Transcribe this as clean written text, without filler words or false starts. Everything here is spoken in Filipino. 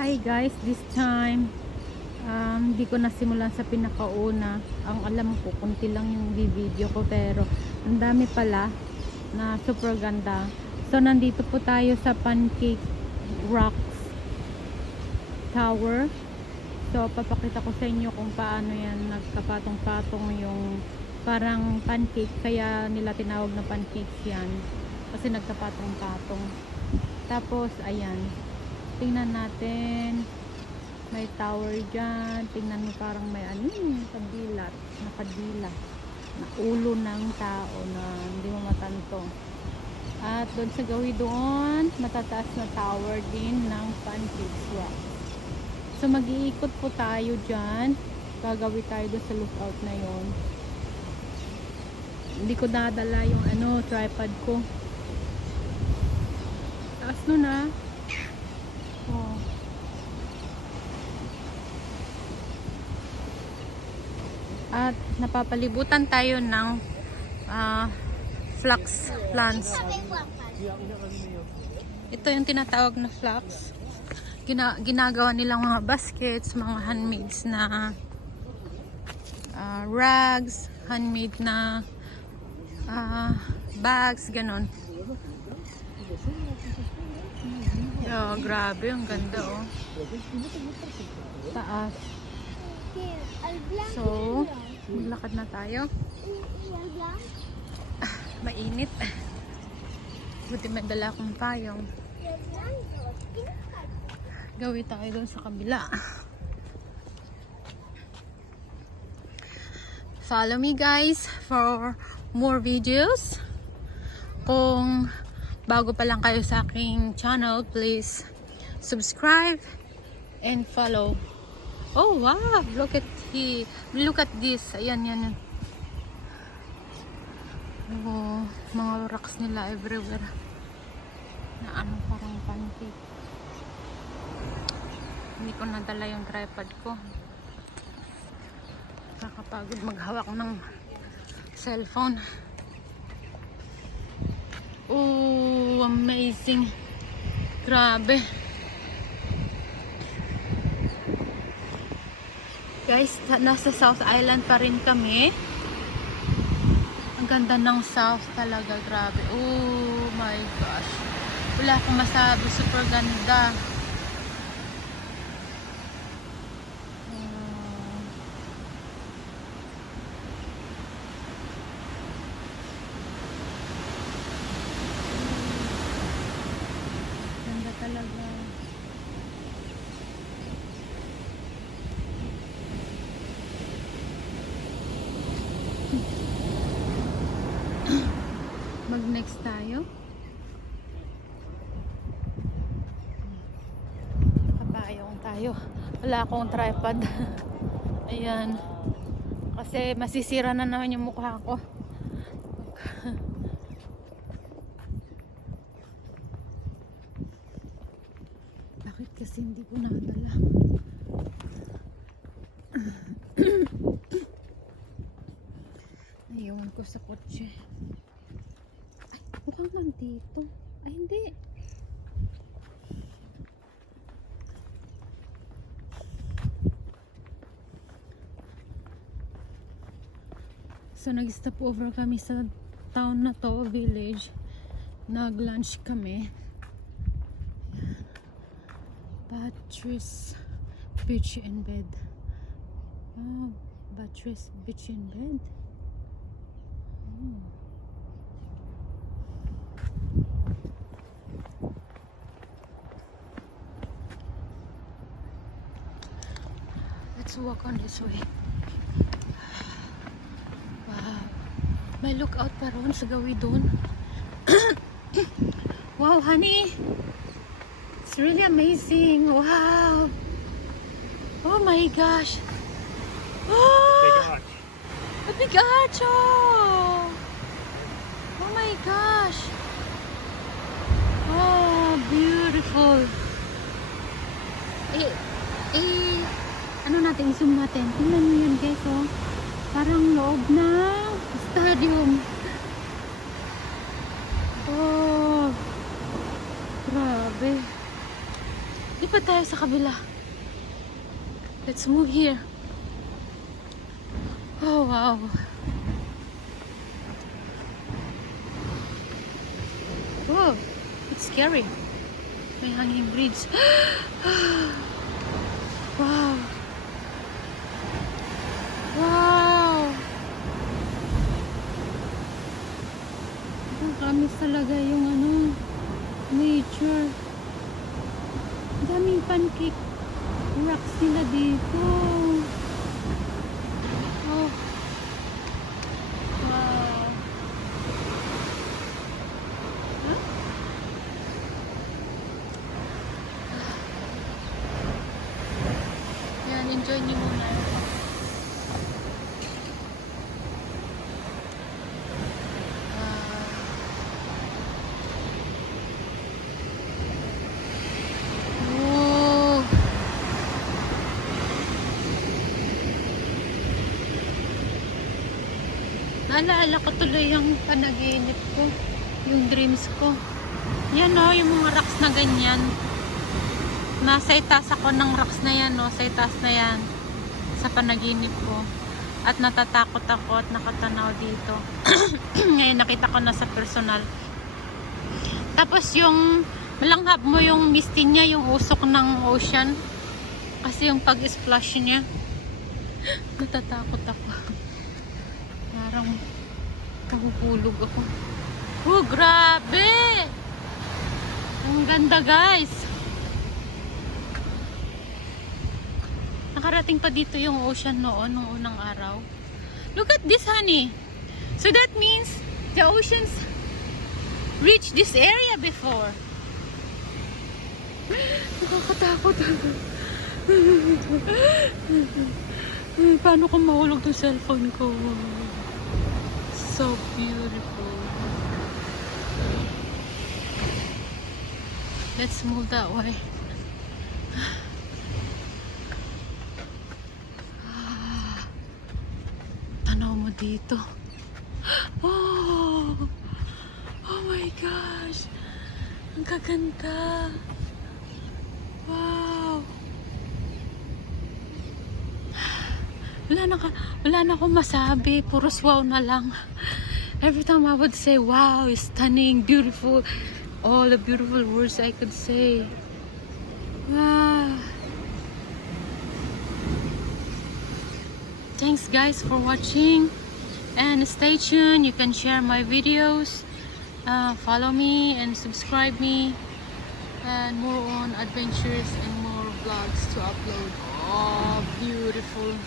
Hi guys, this time hindi ko nasimulan sa pinakauna. Ang alam ko, kunti lang yung video ko, pero ang dami pala na super ganda. So nandito po tayo sa Pancake Rocks Tower. So papakita ko sa inyo kung paano yan nagkapatong-patong yung parang pancake, kaya nila tinawag na pancakes yan kasi nagkapatong-patong. Tapos ayan, tingnan natin, may tower dyan. Tingnan mo, parang may ano yung nakadila na ulo ng tao na hindi mo matanto. At doon sa gawin doon, matataas na tower din ng Pancake Rock. So mag-iikot po tayo dyan, gagawin tayo doon sa lookout na yon. Hindi ko nadala yung tripod ko. Taas nun ah. Oh. At napapalibutan tayo ng flax plants. Ito yung tinatawag na flax. Ginagawa nilang mga baskets, mga handmaids na rags, handmade na bags, ganon. Oh, grabe, ang ganda oh. Taas. So, maglakad na tayo. Mainit. Buti may dala akong payong. Gawin tayo doon sa kabila. Follow me guys for more videos. Kung bago pa lang kayo sa aking channel, please subscribe and follow. Oh wow, look at this. Ayan, yan. Oh, mga rocks nila everywhere. Na parang pancake. Hindi ko nadala yung tripod ko. Nakakapagod maghawak ng cellphone. Oh, amazing. Grabe. Guys, nasa South Island pa rin kami. Ang ganda ng South talaga, grabe. Oh my gosh. Wala akong masabi, super ganda. Ganda talaga. Mag-next tayo. Kapayong tayo. Wala akong tripod. Ayan. Kasi masisira na naman yung mukha ko. Bakit kasi hindi ko nadala? Ayawan ko sa kotse. Mukhang nandito. Ay, hindi. So, nag-stop over kami sa town na to, village. Nag-lunch kami. Beatrice Beach and Bed. Oh, Beatrice Beach and Bed. Oh. Let's walk on this way. Wow. May lookout pa ron sa gawi doon. Wow, honey. It's really amazing. Wow. Oh my gosh. Oh, a big arch. Oh my gosh. Oh, beautiful. Ano natin, zoom natin. Tingnan nyo yun guys, oh. Parang loob ng stadium. Oh, grabe. Lipat tayo sa kabila. Let's move here. Oh, wow. Oh, it's scary. May hanging bridge. Wow. Wow. Ang kamis talaga yung ano, nature. Ang daming pancake rocks nila dito. Oh. Wow. Huh? Yan, enjoy niyo muna. Oh. Naalala ko tuloy yung panaginip ko, yung dreams ko. Yan o, yung mga rocks na ganyan. Nasa itaas ako ng rocks na yan, no? Sa itaas na yan. Sa panaginip ko. At natatakot ako at nakatanaw dito. Ngayon nakita ko na sa personal. Tapos yung malanghap mo yung misty niya, yung usok ng ocean. Kasi yung pag-splash niya. Natatakot ako. Parang mahuhulog ako. Oh, grabe! Ang ganda, guys! Nakarating pa dito yung ocean noon, nung unang araw. Look at this, honey! So that means the oceans reached this area before. Nakakatakot. Paano kung mahulog yung cellphone ko? So beautiful. Let's move that way. Tanaw mo dito. Oh! Oh my gosh! Ang kaganda! Wow! Wala na akong masabi. Puros wow na lang. Every time I would say, wow, stunning, beautiful. All the beautiful words I could say. Wow. Thanks guys for watching. And stay tuned. You can share my videos. Follow me and subscribe me. And more on adventures and more vlogs to upload. Oh, beautiful.